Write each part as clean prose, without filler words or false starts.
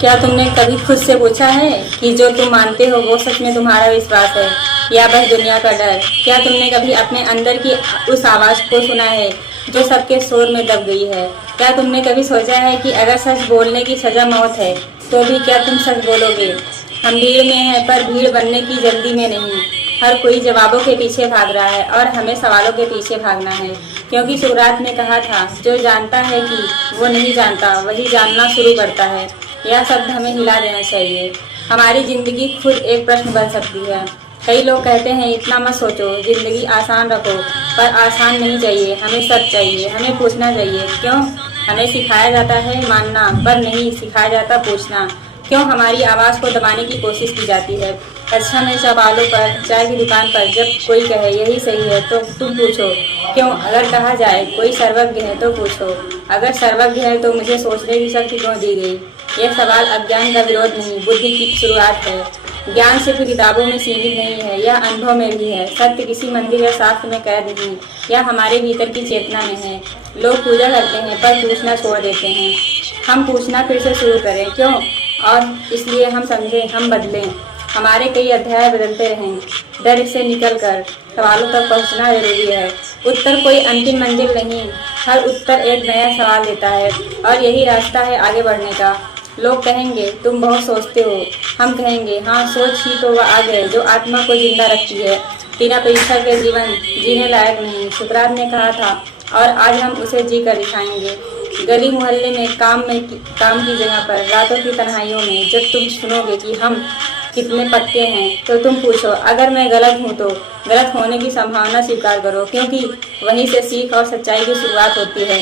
क्या तुमने कभी खुद से पूछा है कि जो तुम मानते हो वो सच में तुम्हारा विश्वास है या बस दुनिया का डर? क्या तुमने कभी अपने अंदर की उस आवाज को सुना है जो सबके शोर में दब गई है? क्या तुमने कभी सोचा है कि अगर सच बोलने की सजा मौत है तो भी क्या तुम सच बोलोगे? हम भीड़ में हैं पर भीड़ बनने की जल्दी में नहीं। हर कोई जवाबों के पीछे भाग रहा है और हमें सवालों के पीछे भागना है, क्योंकि सुकरात ने कहा था जो जानता है कि वो नहीं जानता वही जानना शुरू करता है। यह शब्द हमें हिला देना चाहिए। हमारी जिंदगी खुद एक प्रश्न बन सकती है। कई लोग कहते हैं इतना मत सोचो, जिंदगी आसान रखो, पर आसान नहीं चाहिए, हमें सच चाहिए, हमें पूछना चाहिए। क्यों? हमें सिखाया जाता है मानना, पर नहीं सिखाया जाता पूछना। क्यों हमारी आवाज़ को दबाने की कोशिश की जाती है? कक्षा में, चौपालों पर, चाय की दुकान पर जब कोई कहे यही सही है तो तुम पूछो क्यों? अगर कहा जाए कोई सर्वज्ञ है तो पूछो, अगर सर्वज्ञ है तो मुझे सोचने की शक्ति क्यों दी गई? यह सवाल अज्ञान का विरोध नहीं, बुद्धि की शुरुआत है। ज्ञान सिर्फ किताबों में सीमित नहीं है, यह अनुभव में भी है। सत्य किसी मंदिर या शास्त्र में कैद नहीं, यह हमारे भीतर की चेतना में है। लोग पूजा करते हैं पर पूछना छोड़ देते हैं। हम पूछना फिर से शुरू करें, क्यों? और इसलिए हम समझें, हम बदलें। हमारे कई अध्याय बदलते रहें। डर से निकलकर सवालों तक पहुंचना जरूरी है। उत्तर कोई अंतिम मंजिल नहीं, हर उत्तर एक नया सवाल देता है और यही रास्ता है आगे बढ़ने का। लोग कहेंगे तुम बहुत सोचते हो, हम कहेंगे हाँ, सोच ही तो वह आग है जो आत्मा को जिंदा रखती है। बिना परीक्षा के जीवन जीने लायक नहीं, सुकरात ने कहा था और आज हम उसे जी कर दिखाएंगे। गली मोहल्ले में, काम की जगह पर, रातों की तन्हाइयों में जब तुम सुनोगे कि हम कितने पक्के हैं तो तुम पूछो अगर मैं गलत हूँ तो गलत होने की संभावना स्वीकार करो, क्योंकि वहीं से सीख और सच्चाई की शुरुआत होती है।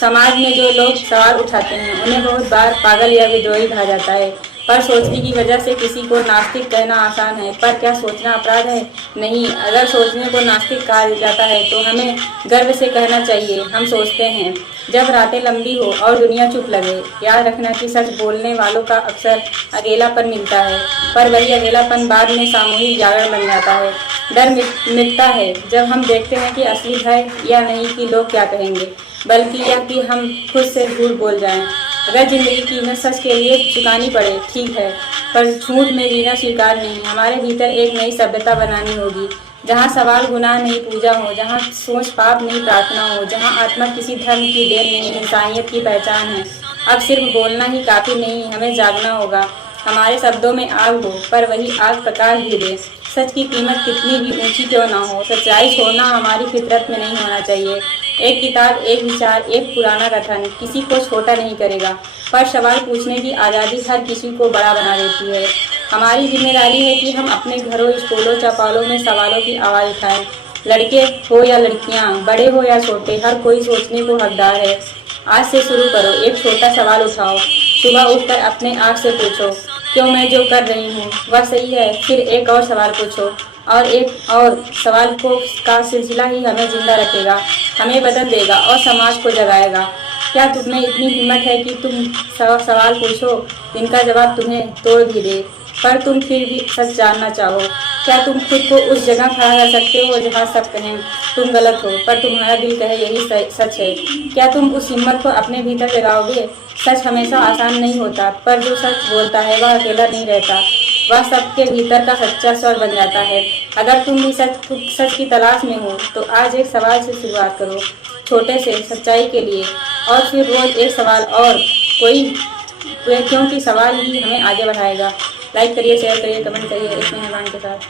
समाज में जो लोग सवाल उठाते हैं उन्हें बहुत बार पागल या विद्रोही कहा जाता है, पर सोचने की वजह से किसी को नास्तिक कहना आसान है। पर क्या सोचना अपराध है? नहीं। अगर सोचने को नास्तिक कहा जाता है तो हमें गर्व से कहना चाहिए हम सोचते हैं। जब रातें लंबी हो और दुनिया चुप लगे, याद रखना कि सच बोलने वालों का अक्सर अकेलापन मिलता है, पर वही अकेलापन बाद में सामूहिक जागरण बन जाता है। डर मिटता है जब हम देखते हैं कि असली भय यह नहीं कि लोग क्या कहेंगे, बल्कि यह कि हम खुद से झूठ बोल जाएं। अगर जिंदगी की कीमत सच के लिए चुकानी पड़े ठीक है, पर झूठ में जीना स्वीकार नहीं। हमारे भीतर एक नई सभ्यता बनानी होगी, जहाँ सवाल गुनाह नहीं पूजा हो, जहाँ सोच पाप नहीं प्रार्थना हो, जहाँ आत्मा किसी धर्म की देन नहीं इंसानियत की पहचान है। अब सिर्फ बोलना ही काफी नहीं, हमें जागना होगा। हमारे शब्दों में आग हो पर वही आग प्रकाश भी दे। सच की कीमत कितनी भी ऊंची क्यों ना हो, सच्चाई छोड़ना हमारी फितरत में नहीं होना चाहिए। एक किताब, एक विचार, एक पुराना कथन किसी को छोटा नहीं करेगा, पर सवाल पूछने की आज़ादी हर किसी को बड़ा बना देती है। हमारी जिम्मेदारी है कि हम अपने घरों, स्कूलों, चौपालों में सवालों की आवाज़ उठाएं। लड़के हो या लड़कियां, बड़े हो या छोटे, हर कोई सोचने को हकदार है। आज से शुरू करो, एक छोटा सवाल उठाओ। सुबह उठकर अपने आप से पूछो क्यों मैं जो कर रही हूँ वह सही है? फिर एक और सवाल पूछो और एक और सवाल का सिलसिला ही हमें जिंदा रखेगा, हमें बदल देगा और समाज को जगाएगा। क्या तुम में इतनी हिम्मत है कि तुम सवाल पूछो जिनका जवाब तुम्हें तोड़ भी दे, पर तुम फिर भी सच जानना चाहो? क्या तुम खुद को उस जगह खड़ा कर सकते हो जहाँ सब कहें तुम गलत हो पर तुम्हारा दिल कहे यही सच है? क्या तुम उस हिम्मत को अपने भीतर जगाओगे? सच हमेशा आसान नहीं होता, पर जो सच बोलता है वह अकेला नहीं रहता, वह सबके भीतर का सच्चा स्वर बन जाता है। अगर तुम भी सच की तलाश में हो तो आज एक सवाल से शुरुआत करो, छोटे से, सच्चाई के लिए, और फिर रोज एक सवाल और कोई, क्योंकि सवाल ही हमें आगे बढ़ाएगा। लाइक करिए, शेयर करिए, कमेंट करिए इस मेहमान के साथ।